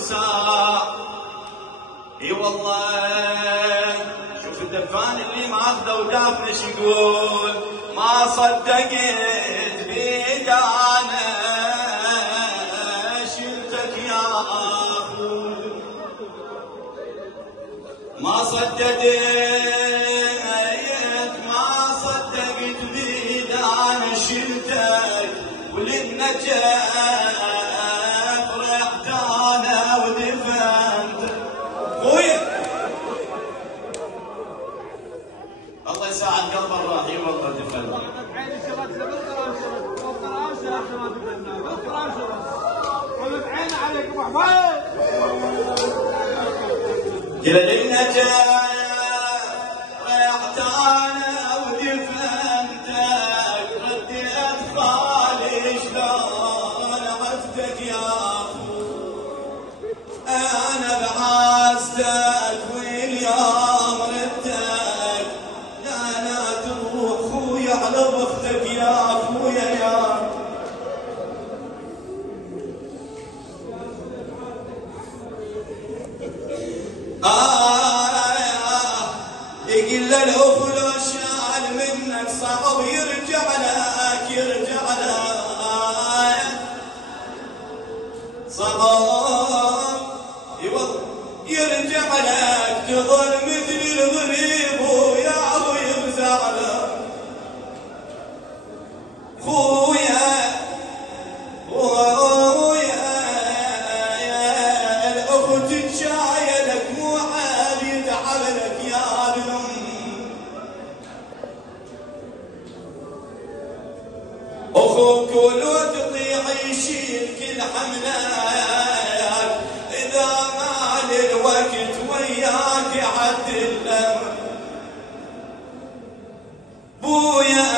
تنسى. اي والله شوف الدفان اللي ماخذه ودافنه يقول ما صدقت بيد انا شلتك يا اخو، ما صدقت بيد انا شلتك وللنجاة فرحت انا ودفنت خويا. الله يساعد قلب الراحي والله دفن. بعيني شرت بالقران شرت بالقران شرت ما تدنا بالقران شرت وبعيني عليك ابو حفاظ. قل للنجاة ريحت انا ودفنتك رديت خالي شلون عفتك يا اخو، انا بعزتك واليوم ردتك لا تروح خويا على بختك يا اخويا يا يقول له لو شال منك صعب يرجع لك صعب يرجع لك تظل مثل الغريب ويا ابو يفزع لك خويا الاخت تشايلك مو عادي تعبلك يا ابن اخوك ولو تطيح يشيل كل حملك اذا ما للوقت وياك حد الامر بويا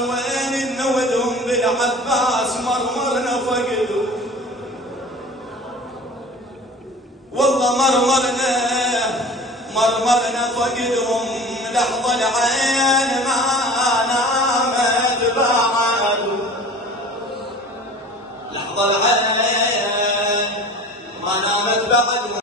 وين النوذهم بالعباس مرمرنا فقدوا والله مرمرنا فقدهم لحظة العين